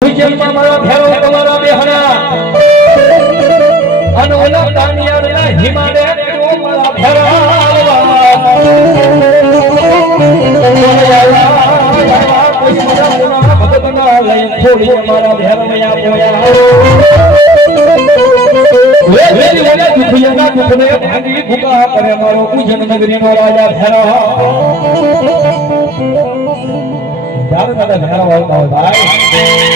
વિજયમાં મારો ભેરો તમારો બેહણા અને ઓલા કાનિયાના હિમાને તો મારા ભેરા કોઈ મારા ભગતના લઈ થોડી મારા ભેરમયા પોયા વેલી વેલી દુખિયાના દુખને ભાંગી ભૂકા કરે મારો પૂજન નગરીનો રાજા ભેરા यार दादा घर वाला भाई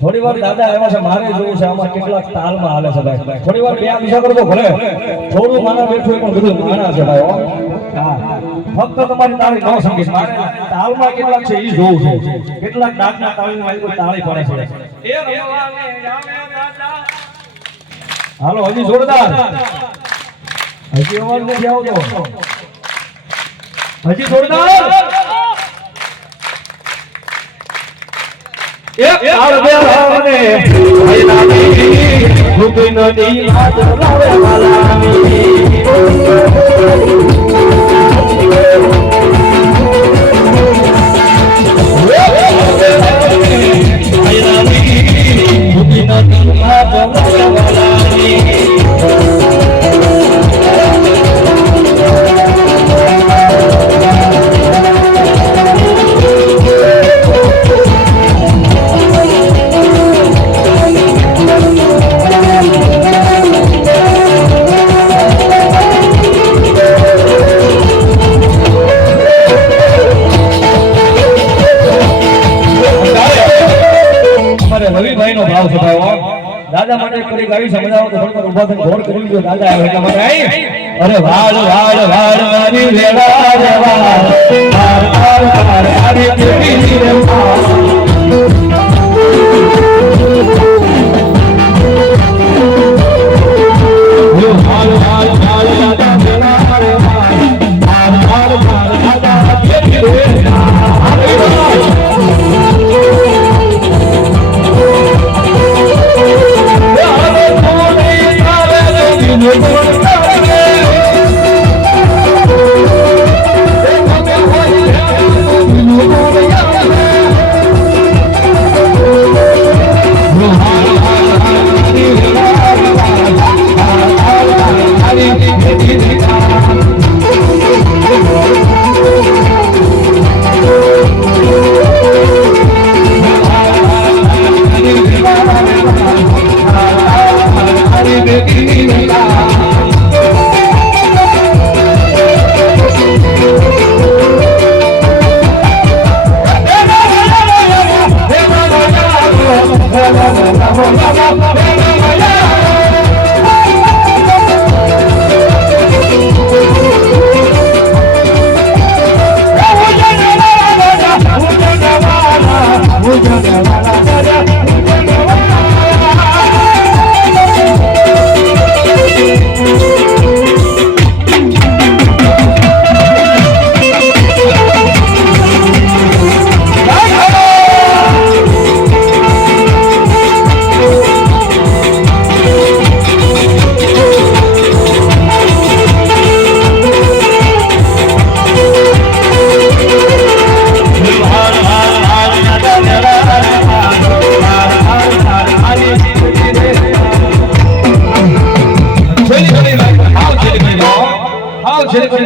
થોડી વાર દાદા આવ્યા છે મારે જોવું છે આમાં કેટલાક તાલમાં હાલે છે ભાઈ થોડી વાર બે વિચાર કરજો ભલે થોડું માના બેઠું પણ બધું માના છે ભાઈ હા ફક્ત તમારી તાળી ન સંગીત મારે તાલમાં કેટલાક છે એ જોવું છે કેટલાક ડાકના તાળીમાં આવી કોઈ તાળી પડે છે એ ભગવાને જામે દાદા હાલો હજી જોરદાર હજી અવાજ નથી આવતો હજી જોરદાર એક તાળ બેરાને ભૈલાની ભૂખી નદી હાથ લાવે વાલાની ભૂખી નદી હાથ લાવે વાલાની રવિભાઈ નો ભાવ છે ભાઈ દાદા માટે કરી ગાવી સમજાવો તો થોડું ઉભા થઈને ઘોર કરી લ્યો દાદા આવે એટલે મને અરે વાળ વાળ વાળ મારી વેળા રે વાળ વાળ વાળ વાળ આવી દેવી રે વાળ વાળ વાળ દાદા વેળા રે વાળ વાળ વાળ દાદા દેવી રે Hare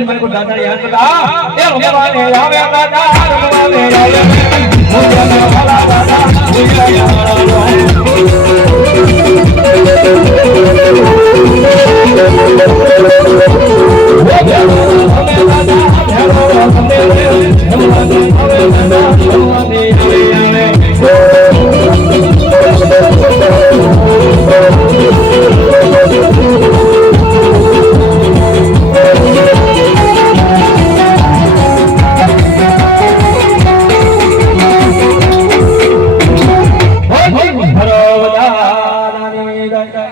મને કોઈ દાદા યાદ કરતા એ રમવાને આવે દાદા રમવાને આવે મુજને વાલા દાદા મુજને વાલા